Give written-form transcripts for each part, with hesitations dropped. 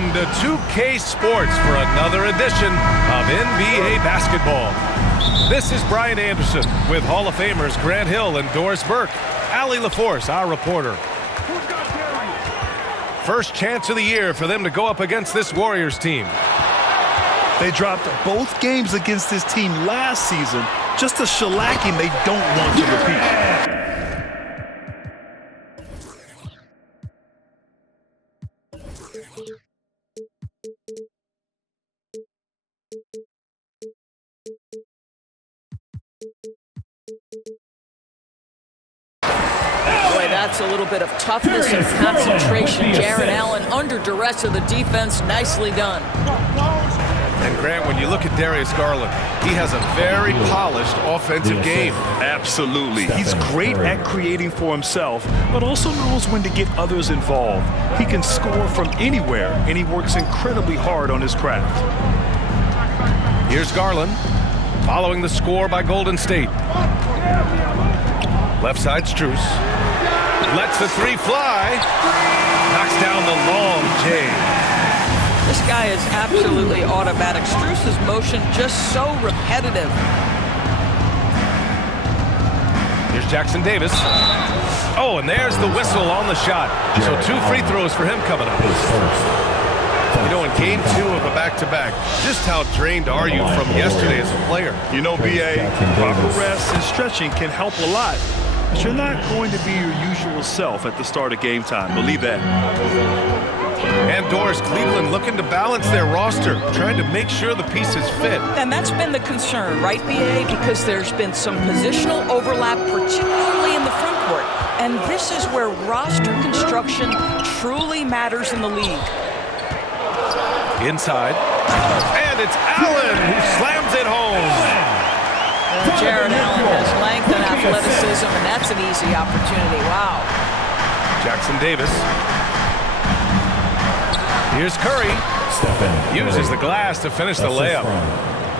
Welcome to 2K Sports for another edition of NBA basketball. This is Brian Anderson with Hall of Famers Grant Hill and Doris Burke. Allie LaForce, our reporter. First chance of the year for them to go up against this Warriors team. They dropped both games against this team last season. Just a shellacking they don't want to repeat. That's a little bit of toughness and concentration. Jarrett Allen under duress of the defense. Nicely done. And Grant, when you look at Darius Garland, he has a very polished offensive game. Absolutely. He's great at creating for himself, but also knows when to get others involved. He can score from anywhere, and he works incredibly hard on his craft. Here's Garland, following the score by Golden State. Left side, Strus. Lets the three fly. Knocks down the long J. This guy is absolutely automatic. Strus's motion just so repetitive. Here's Jackson Davis. Oh, and there's the whistle on the shot. So 2 free throws for him coming up. You know, in game 2 of a back-to-back, just how drained are you from yesterday as a player? You know, B.A., proper rest and stretching can help a lot. But you're not going to be your usual self at the start of game time. Believe that. And Doris, Cleveland looking to balance their roster, trying to make sure the pieces fit. And that's been the concern, right, B.A.? Because there's been some positional overlap, particularly in the front court. And this is where roster construction truly matters in the league. Inside. And it's Allen who slams it home. Jarrett Allen has length and athleticism, and that's an easy opportunity. Wow. Jackson Davis. Here's Curry. Uses the glass to finish the layup.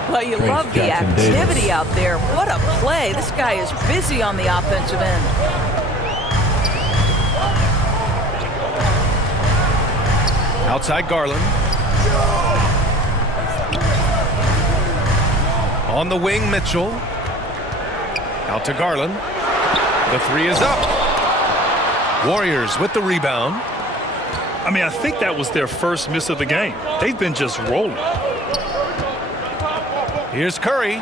Well, you love the activity out there. What a play. This guy is busy on the offensive end. Outside Garland. On the wing, Mitchell. Out to Garland. The three is up. Warriors with the rebound. I mean, I think that was their first miss of the game. They've been just rolling. Here's Curry.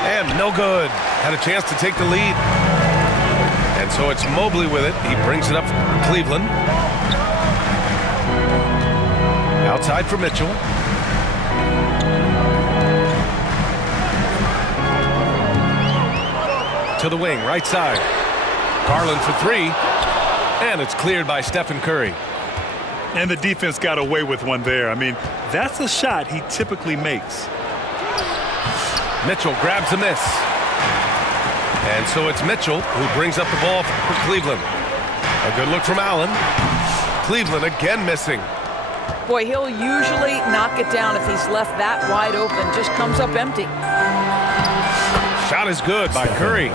And no good. Had a chance to take the lead. And so it's Mobley with it. He brings it up for Cleveland. Outside for Mitchell. To the wing, right side. Garland for 3. And it's cleared by Stephen Curry. And the defense got away with one there. I mean, that's a shot he typically makes. Mitchell grabs a miss. And so it's Mitchell who brings up the ball for Cleveland. A good look from Allen. Cleveland again missing. Boy, he'll usually knock it down if he's left that wide open. Just comes up empty. Shot is good by Curry.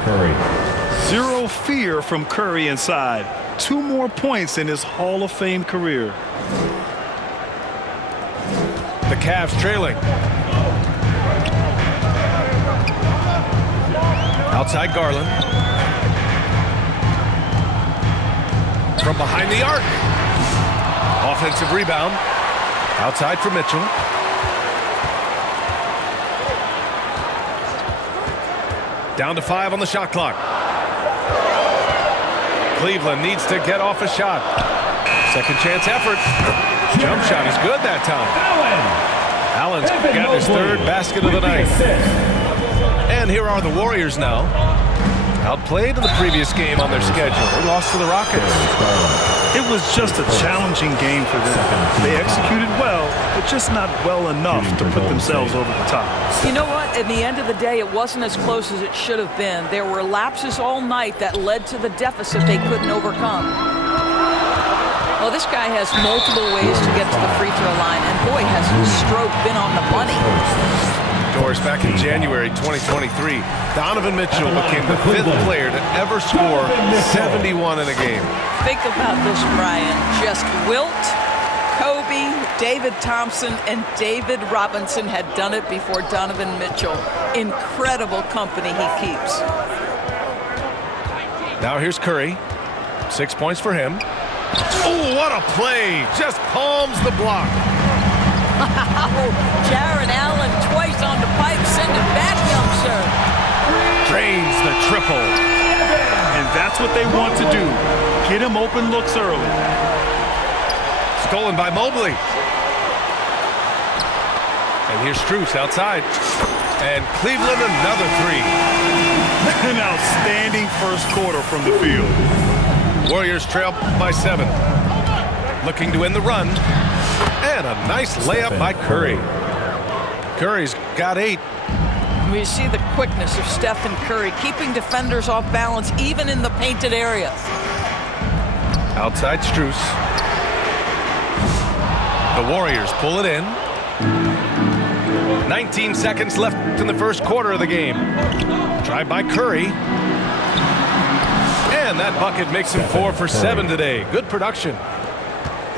Zero fear from Curry inside. 2 more points in his Hall of Fame career. The Cavs trailing. Outside Garland. From behind the arc. Offensive rebound. Outside for Mitchell. Down to 5 on the shot clock. Cleveland needs to get off a shot. Second chance effort. Jump shot is good that time. Allen's got his 3rd basket of the night. And here are the Warriors now. Outplayed in the previous game on their schedule. They lost to the Rockets. It was just a challenging game for them. They executed well, but just not well enough to put themselves over the top. You know what? At the end of the day, it wasn't as close as it should have been. There were lapses all night that led to the deficit they couldn't overcome. Well, this guy has multiple ways to get to the free throw line, and boy, has his stroke been on the money. Doris, back in January 2023, Donovan Mitchell became the 5th player to ever score 71 in a game. Think about this, Brian. Just Wilt, Kobe, me, David Thompson and David Robinson had done it before Donovan Mitchell. Incredible company he keeps. Now here's Curry. 6 points for him. Oh, what a play. Just palms the block. Wow, Jaron Allen twice on the pipe. Send it back, young sir. Drains the triple. And that's what they want to do. Get him open looks early. Stolen by Mobley. And here's Strus outside. And Cleveland another three. An outstanding first quarter from the field. Warriors trail by 7. Looking to win the run. And a nice layup by Curry. Curry's got 8. We see the quickness of Stephen Curry, keeping defenders off balance even in the painted area. Outside Strus. The Warriors pull it in. 19 seconds left in the first quarter of the game. Drive by Curry. And that bucket makes him 4 for 7 today. Good production.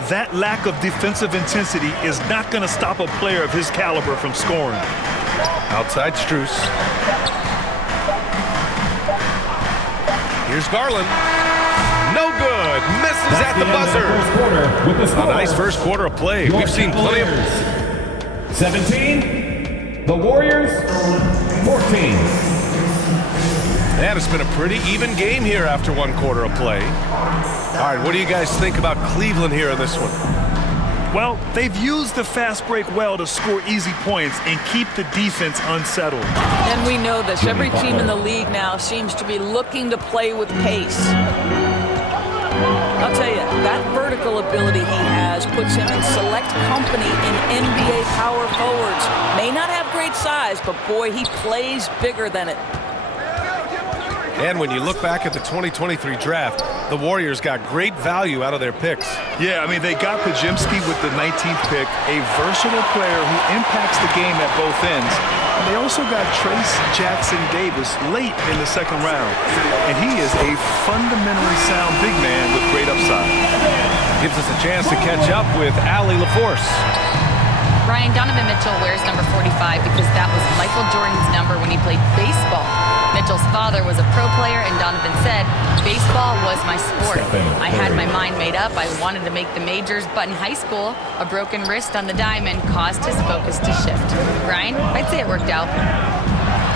That lack of defensive intensity is not going to stop a player of his caliber from scoring. Outside Strus. Here's Garland. No good. Misses at the buzzer. A nice first quarter of play. We've seen plenty of... 17. The Warriors, 14. And it's been a pretty even game here after one quarter of play. All right, what do you guys think about Cleveland here in this one? Well, they've used the fast break well to score easy points and keep the defense unsettled. And we know this. Every team in the league now seems to be looking to play with pace. I'll tell you, that vertical ability he has puts him in select company in NBA power forwards. May not have great size, but boy, he plays bigger than it. And when you look back at the 2023 draft, the Warriors got great value out of their picks. Yeah, I mean, they got Podziemski with the 19th pick, a versatile player who impacts the game at both ends. And they also got Trace Jackson-Davis late in the second round. And he is a fundamentally sound big man with great upside. Gives us a chance to catch up with Allie LaForce. Ryan, Donovan Mitchell wears number 45 because that was Michael Jordan's number when he played baseball. Mitchell's father was a pro player, and Donovan said, baseball was my sport. I had my mind made up. I wanted to make the majors, but in high school, a broken wrist on the diamond caused his focus to shift. Ryan, I'd say it worked out.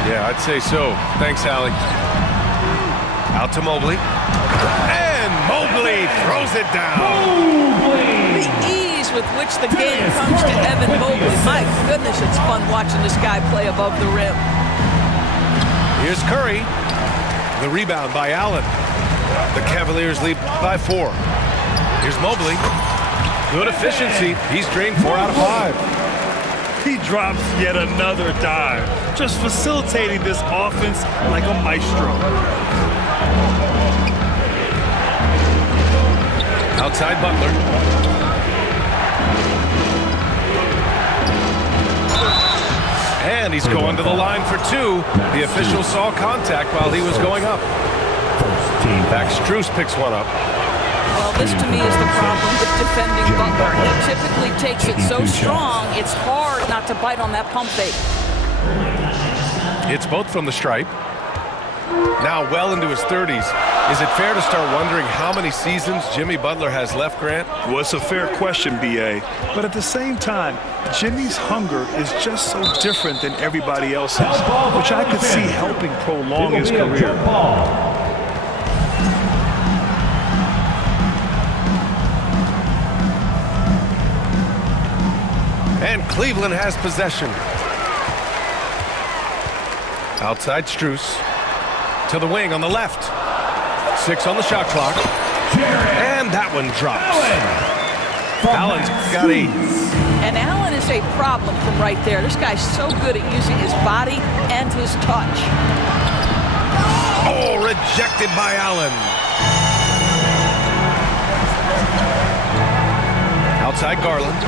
Yeah, I'd say so. Thanks, Allie. Out to Mobley. And Mobley throws it down. The ease with which the game comes to Evan Mobley. My goodness, it's fun watching this guy play above the rim. Here's Curry. The rebound by Allen. The Cavaliers lead by 4. Here's Mobley. Good efficiency. He's drained 4 out of 5. He drops yet another dive, just facilitating this offense like a maestro. Outside Butler. And he's going to the line for 2. The official saw contact while he was going up. Back Strus picks one up. Well, this to me is the problem with defending Butler. He typically takes it so strong, it's hard not to bite on that pump fake. It's both from the stripe. Now well into his 30s. Is it fair to start wondering how many seasons Jimmy Butler has left, Grant? Well, it's a fair question, B.A. But at the same time, Jimmy's hunger is just so different than everybody else's, which I could see helping prolong his career. And Cleveland has possession. Outside Strus. To the wing on the left. 6 on the shot clock. And that one drops. Allen's got 8. And Allen is a problem from right there. This guy's so good at using his body and his touch. Oh, rejected by Allen. Outside Garland.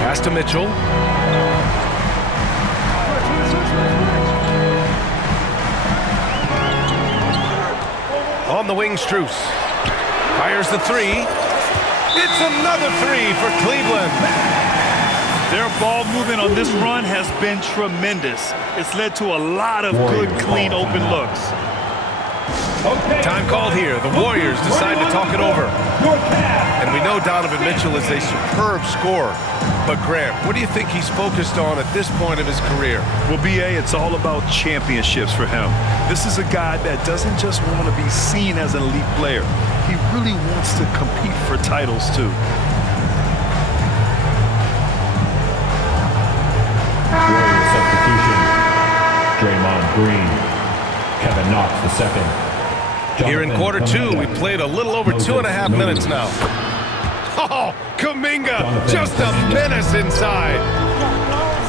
Pass to Mitchell. On the wing, Strus. Fires the 3. It's another three for Cleveland. Their ball movement on this run has been tremendous. It's led to a lot of good, clean, open looks. Time called here. The Warriors decide to talk it over. And we know Donovan Mitchell is a superb scorer. But Grant, what do you think he's focused on at this point of his career? Well, B.A., it's all about championships for him. This is a guy that doesn't just want to be seen as an elite player. He really wants to compete for titles, too. Warrior substitution. Draymond Green. Kevin Knox the second. Here in quarter two, we played a little over 2.5 minutes now. Oh, Kuminga, just a menace inside.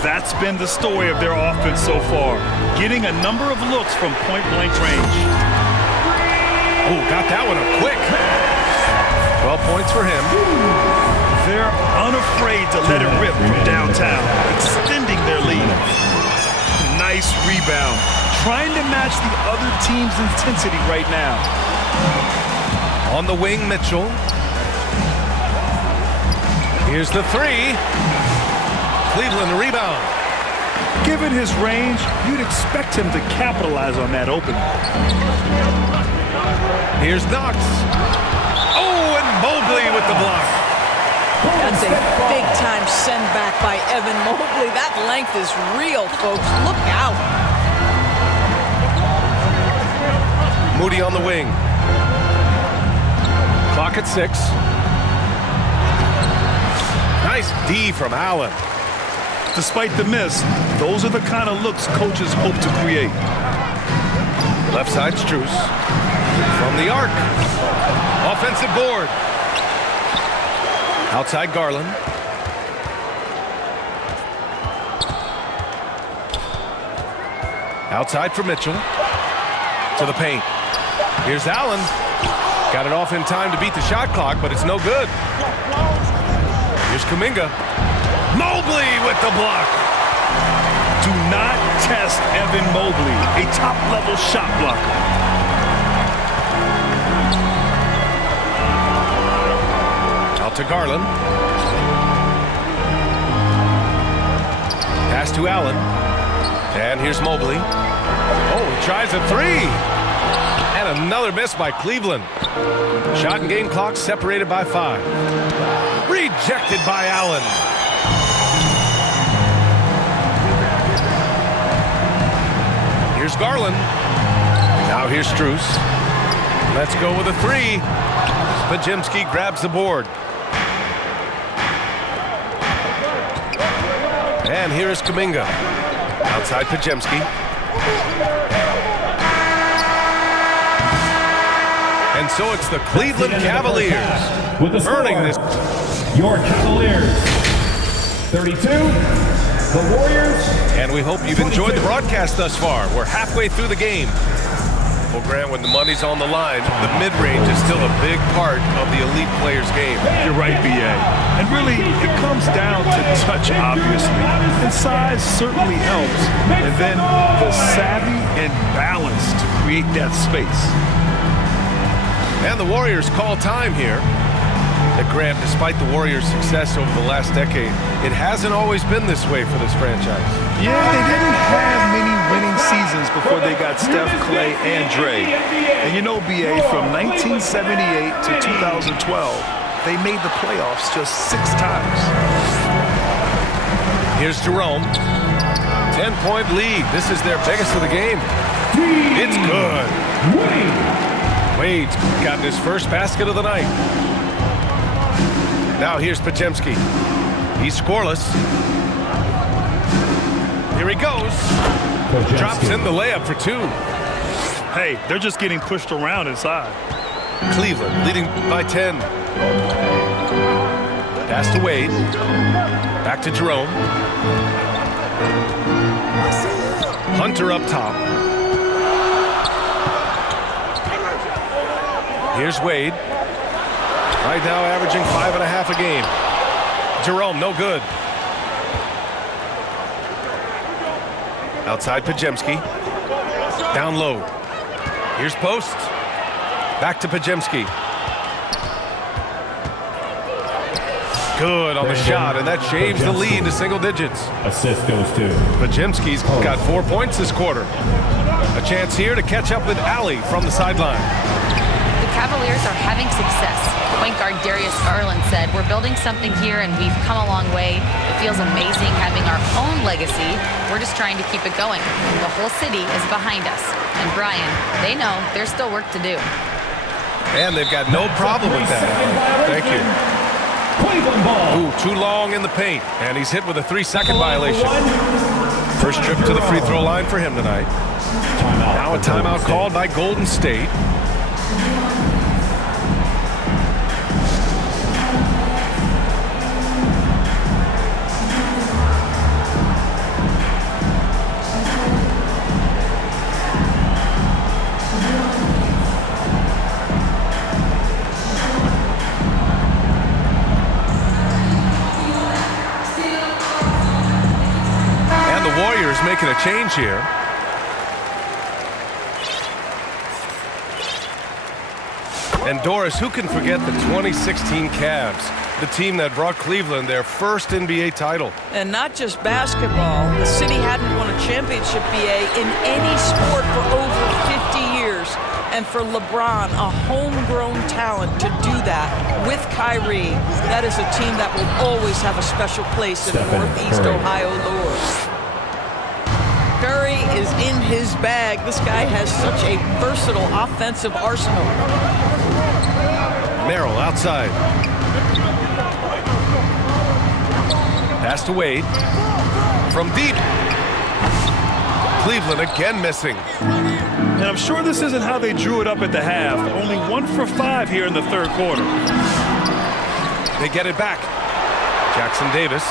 That's been the story of their offense so far, getting a number of looks from point-blank range. Oh, got that one up quick. 12 points for him. They're unafraid to let it rip from downtown, extending their lead. Nice rebound. Trying to match the other team's intensity right now. On the wing, Mitchell. Here's the three. Cleveland rebound. Given his range, you'd expect him to capitalize on that opening. Here's Knox. Oh, and Mobley with the block. That's a big-time send back by Evan Mobley. That length is real, folks. Look out. Moody on the wing. Clock at 6. Nice D from Allen. Despite the miss, those are the kind of looks coaches hope to create. Left side Strus. From the arc. Offensive board. Outside Garland. Outside for Mitchell. To the paint. Here's Allen. Got it off in time to beat the shot clock, but it's no good. Here's Kuminga. Mobley with the block. Do not test Evan Mobley, a top-level shot blocker. Out to Garland. Pass to Allen. And here's Mobley. Oh, he tries a three. And another miss by Cleveland. Shot and game clock separated by 5. Rejected by Allen. Here's Garland. Now here's Strus. Let's go with a three. Pajemski grabs the board. And here is Kuminga. Outside Pajemski. And so it's the Cleveland Cavaliers with the score, earning this. Your Cavaliers 32, the Warriors. And we hope you've enjoyed the broadcast thus far. We're halfway through the game. Well, Grant, when the money's on the line, the mid-range is still a big part of the elite player's game. You're right, B.A. And really, it comes down to touch, obviously. And size certainly helps. And then the savvy and balance to create that space. And the Warriors call time here. And Grant, despite the Warriors' success over the last decade, it hasn't always been this way for this franchise. Yeah, they didn't have many winning seasons before they got Steph, Clay, and Dre. And you know, B.A., from 1978 to 2012, they made the playoffs just 6 times. Here's Jerome. 10-point lead. This is their biggest of the game. It's good. Wade's gotten his first basket of the night. Now here's Pajemski. He's scoreless. Here he goes. Drops in the layup for 2. Hey, they're just getting pushed around inside. Cleveland leading by 10. Pass to Wade. Back to Jerome. Hunter up top. Here's Wade. Right now averaging 5.5 a game. Jerome, no good. Outside Pajemski. Down low. Here's post. Back to Pajemski. Good on the shot, and that shaves the lead to single digits. Assist goes to Pajemski's got 4 points this quarter. A chance here to catch up with Allie from the sideline. The Cavaliers are having success. Point guard Darius Garland said, "We're building something here and we've come a long way. It feels amazing having our own legacy. We're just trying to keep it going. The whole city is behind us." And Brian, they know there's still work to do. And they've got no problem with that. Thank you. Cleveland ball. Ooh, too long in the paint. And he's hit with a 3-second violation. First trip to the free throw line for him tonight. Now a timeout called by Golden State. Warriors making a change here. And Doris, who can forget the 2016 Cavs, the team that brought Cleveland their first NBA title? And not just basketball. The city hadn't won a championship, BA, in any sport for over 50 years. And for LeBron, a homegrown talent, to do that with Kyrie, that is a team that will always have a special place in Northeast Ohio lore. Curry is in his bag. This guy has such a versatile offensive arsenal. Merrill outside. Pass to Wade. From deep. Cleveland again missing. And I'm sure this isn't how they drew it up at the half. Only 1 for 5 here in the third quarter. They get it back. Jackson Davis.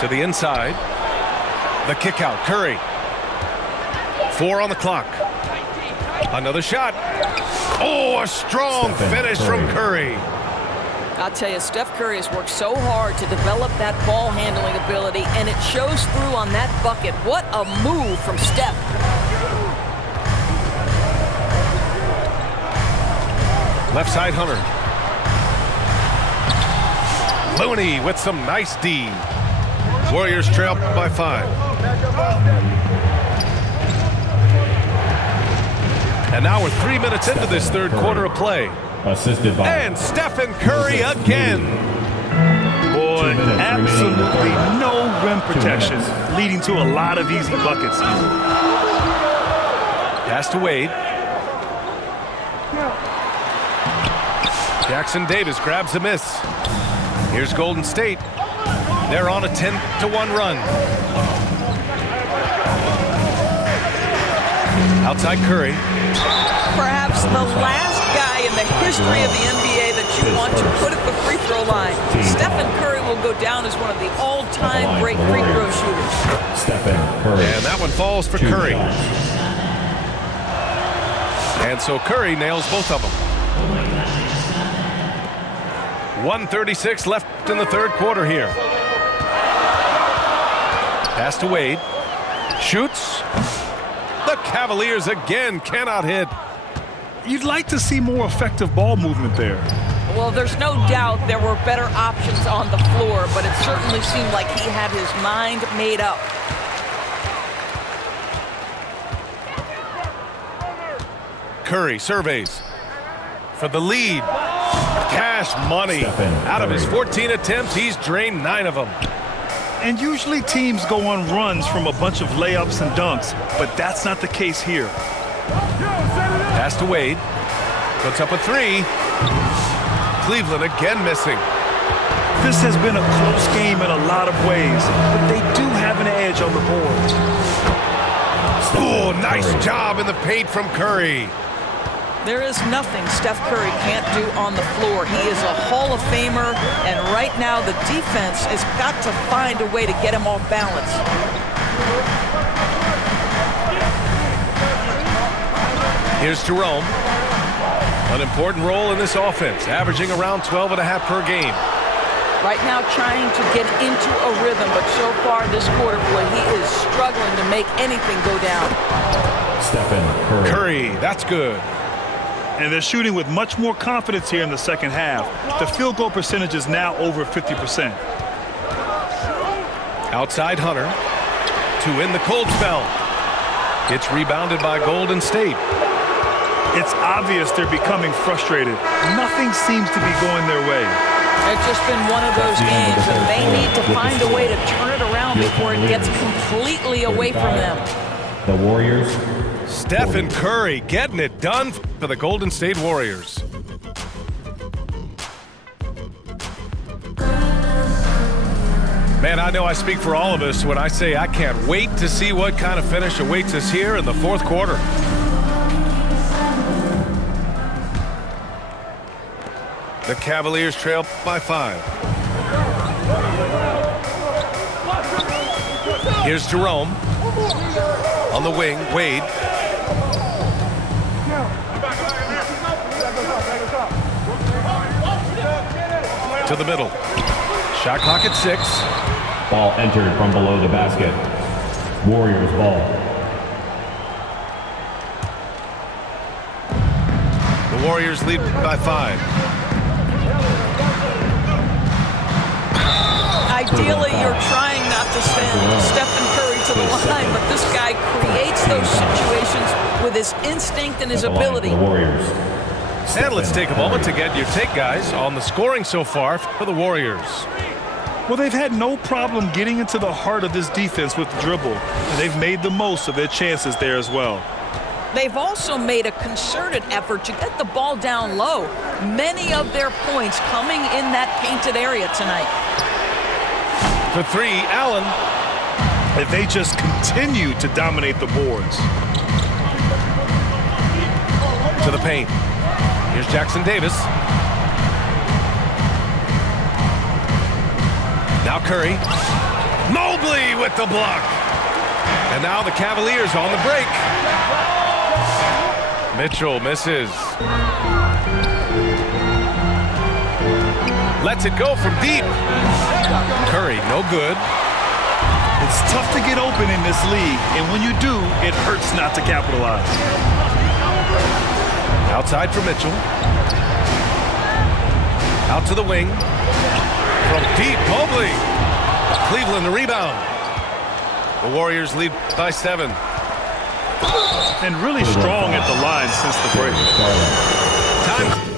To the inside. The kick out. Curry. 4 on the clock. Another shot. Oh, a strong finish from Curry. I'll tell you, Steph Curry has worked so hard to develop that ball handling ability, and it shows through on that bucket. What a move from Steph. Left side, Hunter. Looney with some nice D. Warriors trail by 5. And now we're 3 minutes into this third quarter of play. Assisted by. And Stephen Curry again. Boy, absolutely no rim protection, leading to a lot of easy buckets. Pass to Wade. Jackson Davis grabs a miss. Here's Golden State. They're on a 10-1 run. Outside Curry. Perhaps the last guy in the history of the NBA that you want to put at the free throw line. Stephen Curry will go down as one of the all-time great free throw shooters. Stephen Curry. And that one falls for Curry. And so Curry nails both of them. 1:36 left in the third quarter here. Pass to Wade. Shoots. The Cavaliers again cannot hit. You'd like to see more effective ball movement there. Well, there's no doubt there were better options on the floor, but it certainly seemed like he had his mind made up. Curry surveys for the lead. Cash money. Out of his 14 attempts, he's drained 9 of them. And usually teams go on runs from a bunch of layups and dunks, but that's not the case here. Pass to Wade. Puts up a 3. Cleveland again missing. This has been a close game in a lot of ways, but they do have an edge on the board. Oh, nice job in the paint from Curry. There is nothing Steph Curry can't do on the floor. He is a Hall of Famer, and right now the defense has got to find a way to get him off balance. Here's Jerome. An important role in this offense, averaging around 12.5 per game. Right now trying to get into a rhythm, but so far this quarter, boy, he is struggling to make anything go down. Stephen Curry. Curry, that's good. And they're shooting with much more confidence here in the second half. The field goal percentage is now over 50%. Outside Hunter to win the cold spell. It's rebounded by Golden State. It's obvious they're becoming frustrated. Nothing seems to be going their way. It's just been one of those games, and they need to find a way to turn it around before it gets completely away from them. The Warriors. Stephen Curry getting it done for the Golden State Warriors. Man, I know I speak for all of us when I say I can't wait to see what kind of finish awaits us here in the fourth quarter. The Cavaliers trail by 5. Here's Jerome. On the wing, Wade. To the middle. Shot clock at 6. Ball entered from below the basket. Warriors ball. The Warriors lead by 5. Ideally, you're trying not to send Stephen Curry to the line, but this guy creates those situations with his instinct and his ability. The Warriors. And let's take a moment to get your take, guys, on the scoring so far for the Warriors. Well, they've had no problem getting into the heart of this defense with the dribble, and they've made the most of their chances there as well. They've also made a concerted effort to get the ball down low. Many of their points coming in that painted area tonight. For 3, Allen. And they just continue to dominate the boards. To the paint. Here's Jackson Davis. Now Curry. Mobley with the block. And now the Cavaliers on the break. Mitchell misses. Lets it go from deep. Curry, no good. It's tough to get open in this league, and when you do, it hurts not to capitalize. Outside for Mitchell. Out to the wing. From deep, Mobley. Cleveland the rebound. The Warriors lead by 7. And really strong at the line since the break. Time.